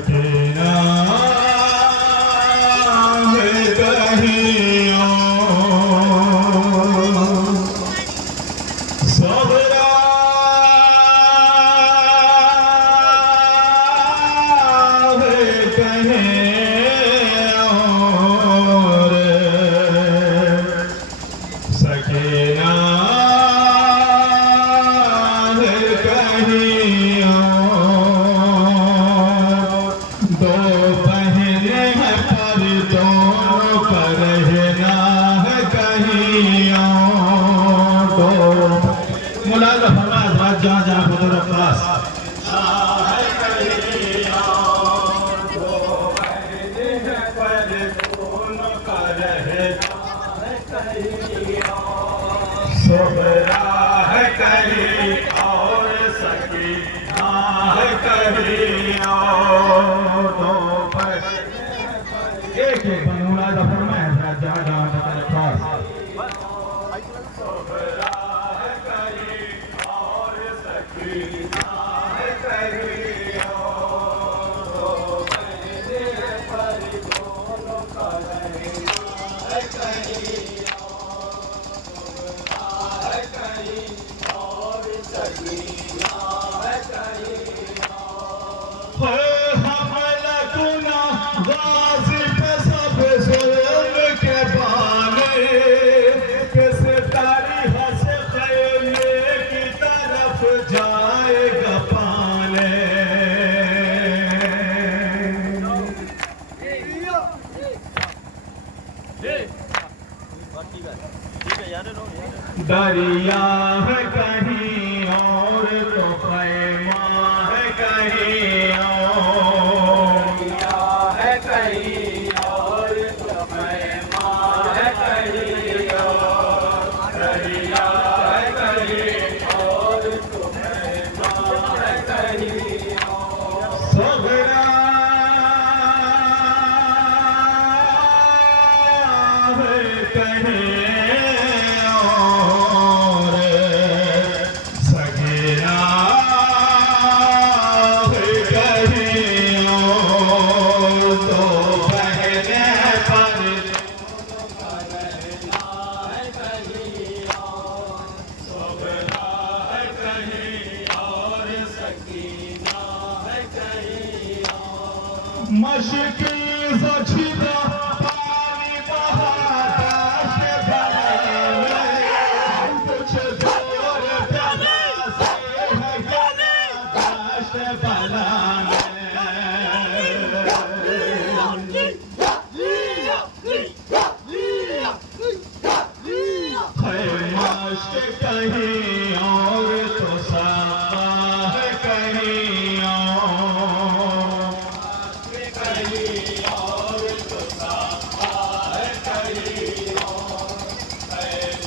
सकीना है कहीं और, सोहरा है कहीं और, सकीना है कहीं और, दो बहने हैं पर दोनों का रहना है कहीं और, दो मुलाज़ा फरमाया बात जहाँ जहाँ बदर अब्बास है कहीं और, दो बहने हैं पर दोनों का रहना है कहीं और, सोहरा है कहीं और, सकीना है कहीं और, दो एक एक मुलाज़ा फरमाया जहाँ जहाँ बदर अब्बास सोहरा है कहीं और, सकीना है कहीं और, दो बहने हैं पर दोनों का रहना है कहीं और, है कहीं और, सकीना है कहीं और, हम लगुना गाज़ी पे सब जुल्म के बाने, किस तारीख से ख़ैमे की तरफ जाएगा पाने, दरिया है कहीं और तो ख़ैमा है कहीं और, दरिया है कहीं और तो ख़ैमा है कहीं और, दरिया है कहीं और तो ख़ैमा है कहीं और, सोहरा है कहीं और, सकीना है कहीं और, दो बहने पर दोनों का रहना है कहीं और, सोहरा है कहीं और, सकीना है कहीं और, मशकी ज़चीदा पानी बहाता से भले कुछ दूर प्याला से है गाना से भला मश्क कहीं और तो साफा है कहीं और, कहीं और तो साफा है कहीं और,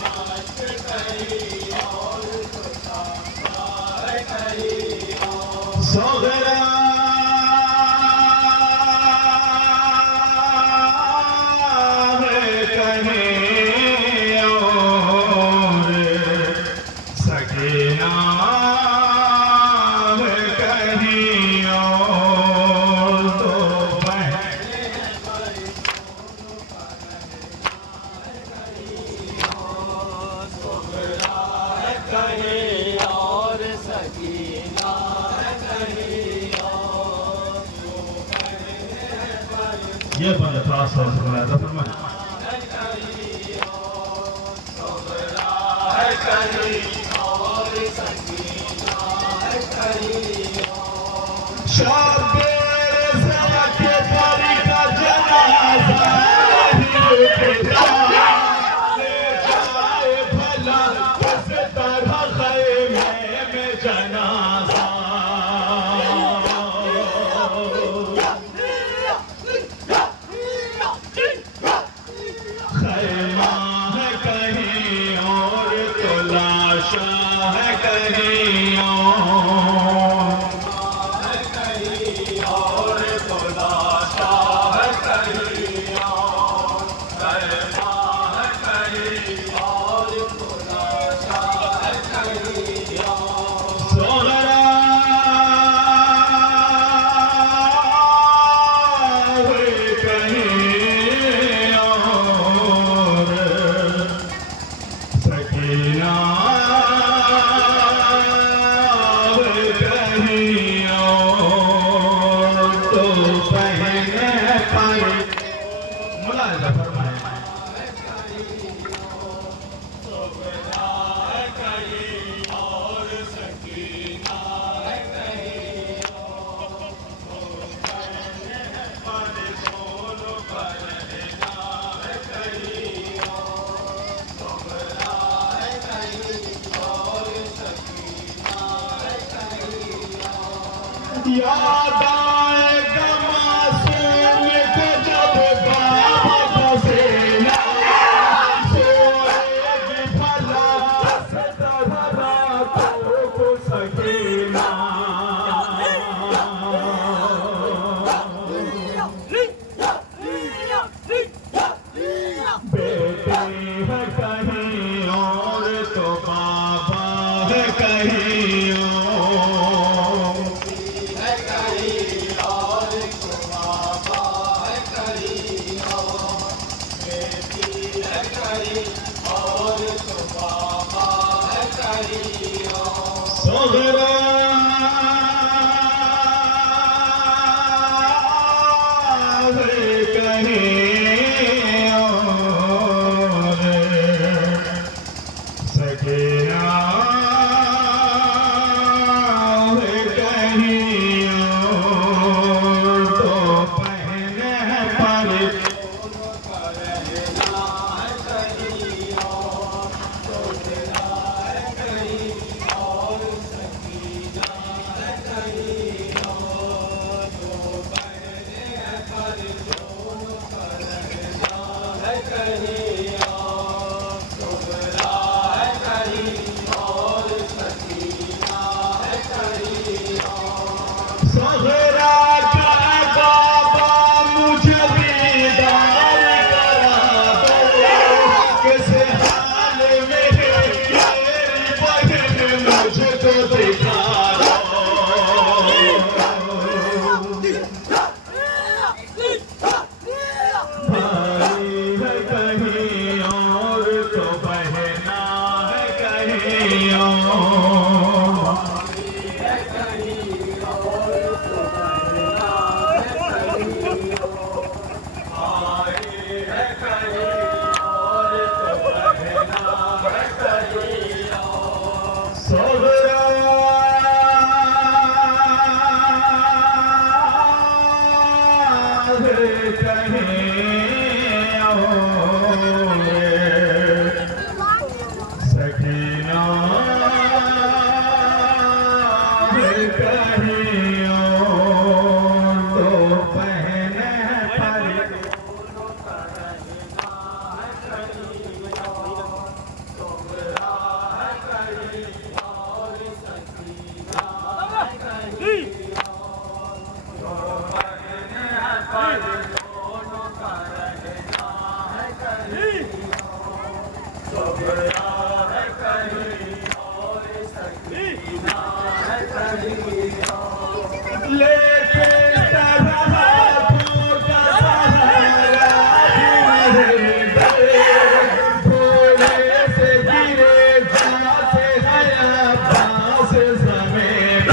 मश्क कहीं और तो साफा है कहीं और, सोहरा है कहीं और, सकीना है कहीं और, दो बहने हैं पर दोनों का रहना है कहीं और, सोहरा है कहीं और, सकीना है कहीं और, दो बहने हैं पर ये बंद थोड़ा सा मुलाज़ा फरमाया है कहीं और, सोहरा है कहीं और, सकीना है कहीं और, शब्बीर ज़रा के परी का जनाज़ा ही उठे जाए भला किस तरह ख़ैमे में जनाज़ा, ख़ैमा है कहीं और तो लाशा है कहीं और, है कहीं और तो लाशा है कहीं और, याद आएगा मासूम को जब बाबा का सेना सोएगी भला सदा रातों को सकीना। बेटी है कहीं और तो बाबा है कहीं और। सोहरा है कहीं और, सकीना है कहीं और, तो पहने पर सोहरा का बाबा मुझे दीदार करा दो, किस हाल में है मेरी बहन मुझको दिखा दो। भाई है कहीं और तो बहना है कहीं और। सोहरा है कहीं और, सकीना है कहीं और, तो पहने पर लेके तरहातों का सहारा भोले से गिरे जाते हया पास समेत।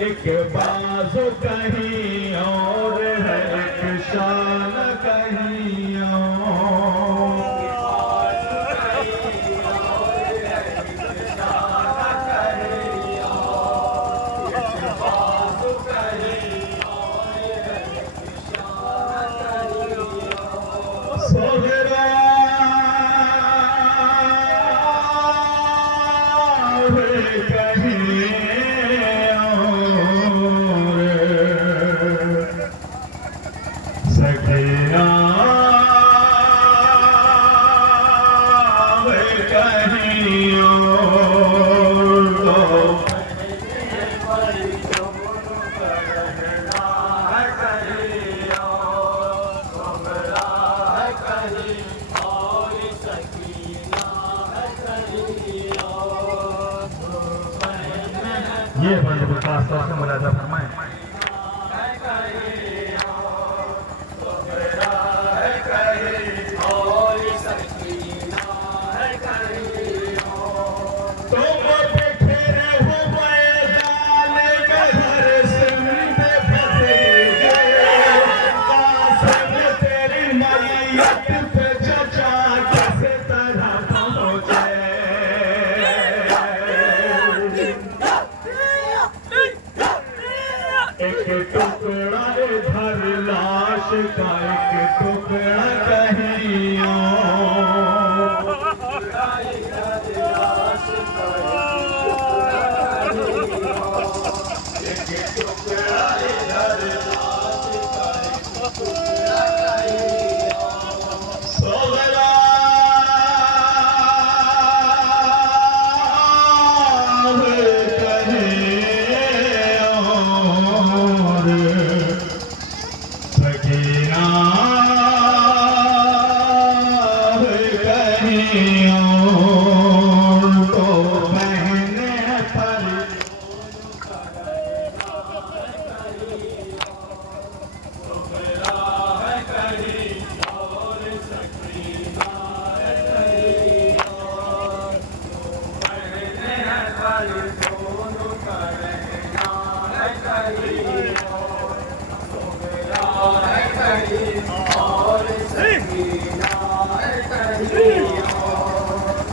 एक बाजू कहीं और है, एक शान कहीं और। सोहरा है कहीं और, सकीना है कहीं और, तो ये बंद खास तौर से मुलाजा फरमाएं। तो बहने पर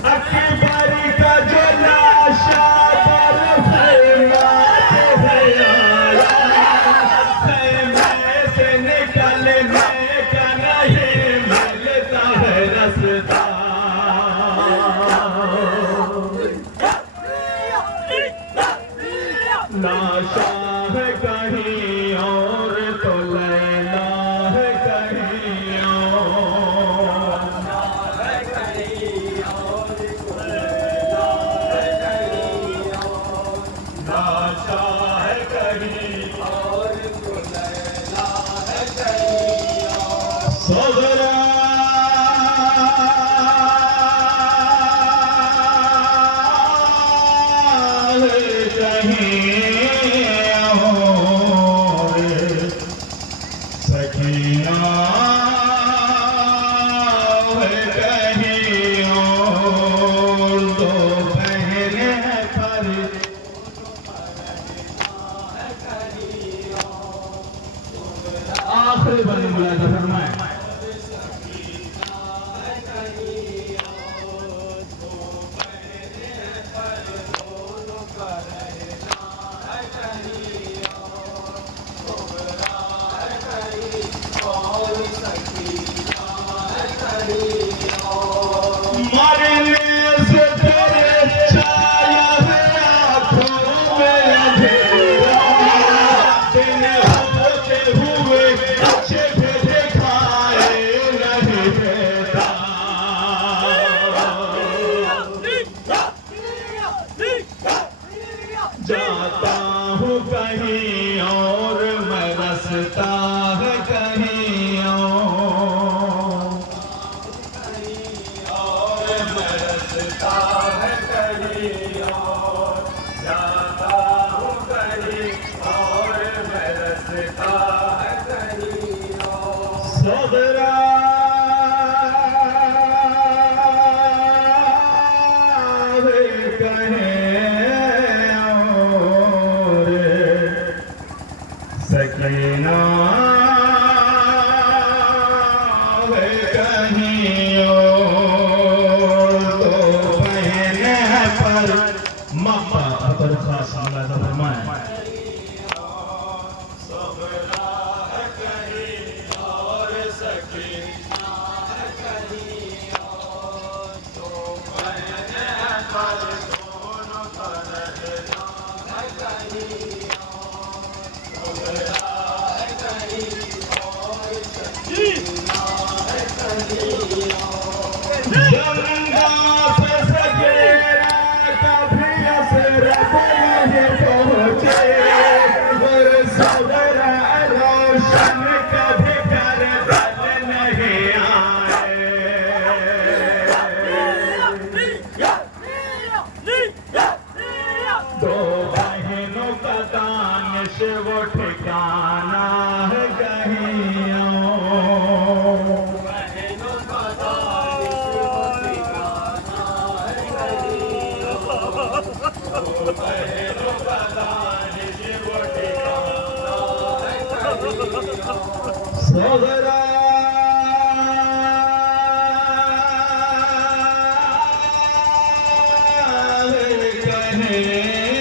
अकबर का जो लाशा खैमे से निकलने का नहीं मिलता है रास्ता। लाशा है कहीं और तो लैला है कहीं और। लाशा है कहीं सोगरा सकीना है कहीं और। दो बहने पर आखिरी बंद मुलाजा फरमाए। मरने से तेरे छाया है आँखों में अंधेरा। दिन होते हुए अच्छे भी दिखाए नहीं देता। जाता हूँ कहीं और मैं रसता है कहीं और। बरसता है कहीं और। जाता हूँ कहीं और बरसता है कहीं और। सोगरा कहीं और। सकीना कहीं और। तो बहने पर मक्का अतर खास मुलाजा फरमाए। गंगा से सजेरा कभी असर नहीं पहुँचे। और सवेरा रोशन कभी कर बल नहीं आए। दो बहनों का दानिश वो ठिकाना है कहीं और। सोगरा कहीं